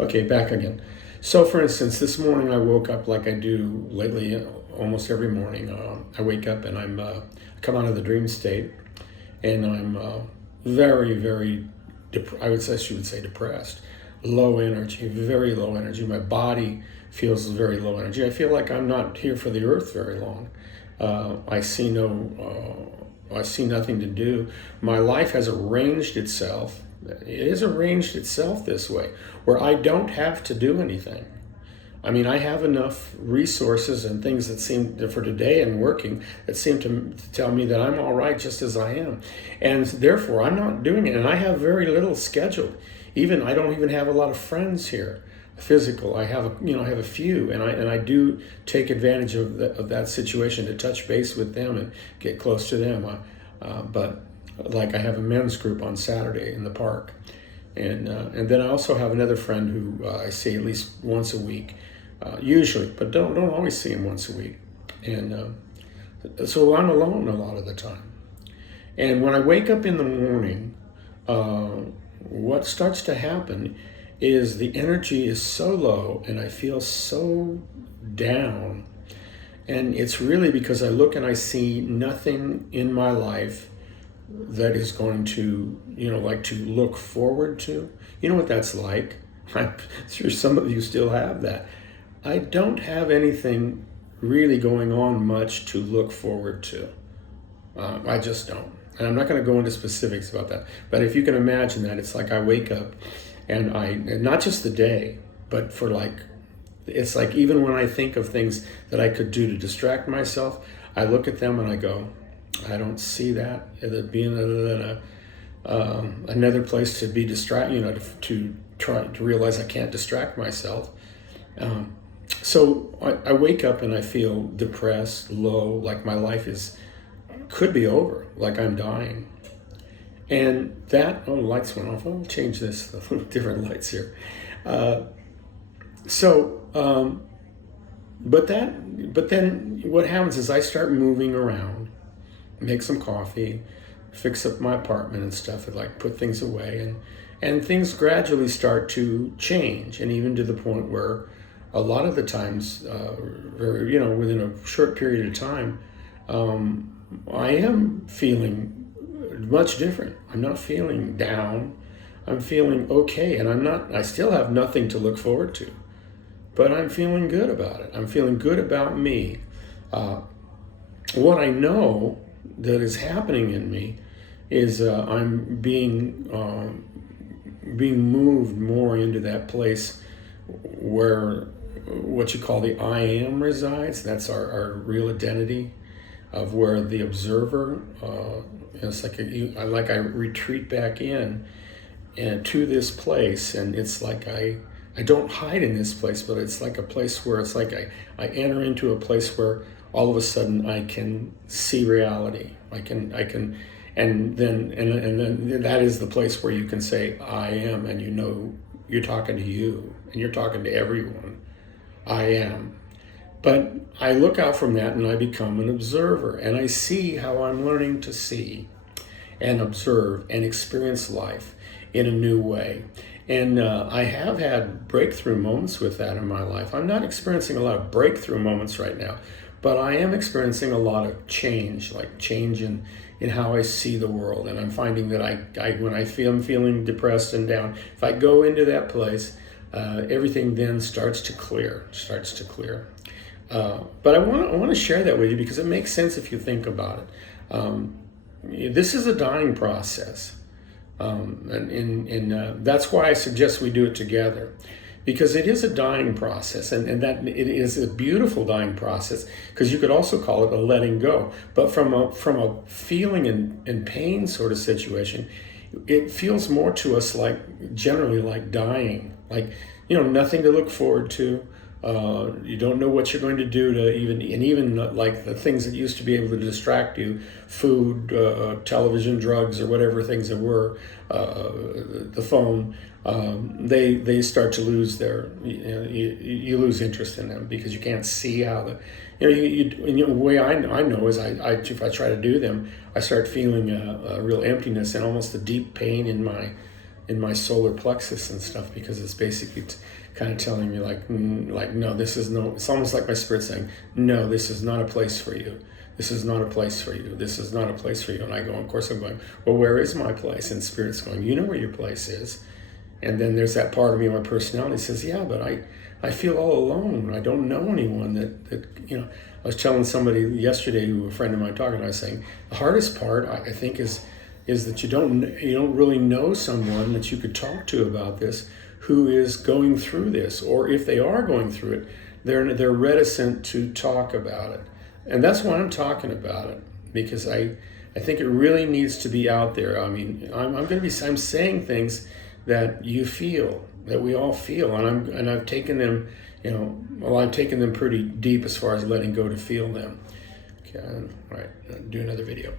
Okay, back again. So, for instance, this morning I woke up like I do lately, almost every morning. I wake up and I come out of the dream state, and I'm very, very, I would say, she would say depressed, low energy, very low energy. My body feels very low energy. I feel like I'm not here for the earth very long. I see nothing to do. My life has arranged itself. It has arranged itself this way, where I don't have to do anything. I mean, I have enough resources and things that seem for today and working that seem to tell me that I'm all right just as I am, and therefore I'm not doing it. And I have very little scheduled. Even I don't even have a lot of friends here, physical. I have I have a few, and I do take advantage of that situation to touch base with them and get close to them. But like I have a men's group on Saturday in the park, and then I also have another friend who I see at least once a week, usually, but don't always see him once a week, and so I'm alone a lot of the time. And when I wake up in the morning, what starts to happen is the energy is so low and I feel so down. And it's really because I look and I see nothing in my life that is going to, like to look forward to. You know what that's like? I'm sure some of you still have that. I don't have anything really going on much to look forward to. I just don't. And I'm not going to go into specifics about that. But if you can imagine that, it's like I wake up and not just the day, but it's like even when I think of things that I could do to distract myself, I look at them and I go, I don't see that as being other than another place to be distracted, to try to realize I can't distract myself. So I wake up and I feel depressed, low, like my life could be over, like I'm dying. And lights went off. I'll change this, different lights here. But then what happens is I start moving around, make some coffee, fix up my apartment and stuff, and like put things away, and things gradually start to change, and even to the point where a lot of the times, within a short period of time, I am feeling much different. I'm not feeling down. I'm feeling okay, and I still have nothing to look forward to, but I'm feeling good about it. I'm feeling good about me. What I know that is happening in me is I'm being moved more into that place where what you call the I am resides. That's our real identity, of where the observer, it's like I retreat back in and to this place, and it's like I don't hide in this place, but it's like a place where it's like I enter into a place where all of a sudden I can see reality. I can and then that is the place where you can say I am, and you're talking to you and you're talking to everyone. I am. But I look out from that and I become an observer, and I see how I'm learning to see and observe and experience life in a new way. And I have had breakthrough moments with that in my life. I'm not experiencing a lot of breakthrough moments right now, but I am experiencing a lot of change, like change in how I see the world. And I'm finding that when I'm feeling depressed and down, if I go into that place, everything then starts to clear. But I want to share that with you because it makes sense if you think about it. This is a dying process, and that's why I suggest we do it together, because it is a dying process, and that it is a beautiful dying process, because you could also call it a letting go. But from a feeling and pain sort of situation, it feels more to us generally like dying, like nothing to look forward to. You don't know what you're going to do to even like the things that used to be able to distract you, food, television, drugs, or whatever things there were, the phone, they start to lose you lose interest in them because you can't see how the way I know is if I try to do them, I start feeling a real emptiness and almost a deep pain in in my solar plexus and stuff, because it's basically kind of telling me like, no, this is no, it's almost like my spirit saying, no, this is not a place for you. This is not a place for you. This is not a place for you. And I go, of course I'm going, well, where is my place? And Spirit's going, you know where your place is. And then there's that part of me, my personality says, yeah, but I feel all alone. I don't know anyone that I was telling somebody yesterday, who a friend of mine talking, I was saying, the hardest part, I think, is that you don't really know someone that you could talk to about this, who is going through this, or if they are going through it, they're reticent to talk about it. And that's why I'm talking about it, because I think it really needs to be out there. I mean, I'm saying things that you feel, that we all feel, and I've taken them, I've taken them pretty deep as far as letting go to feel them. Okay, all right, do another video.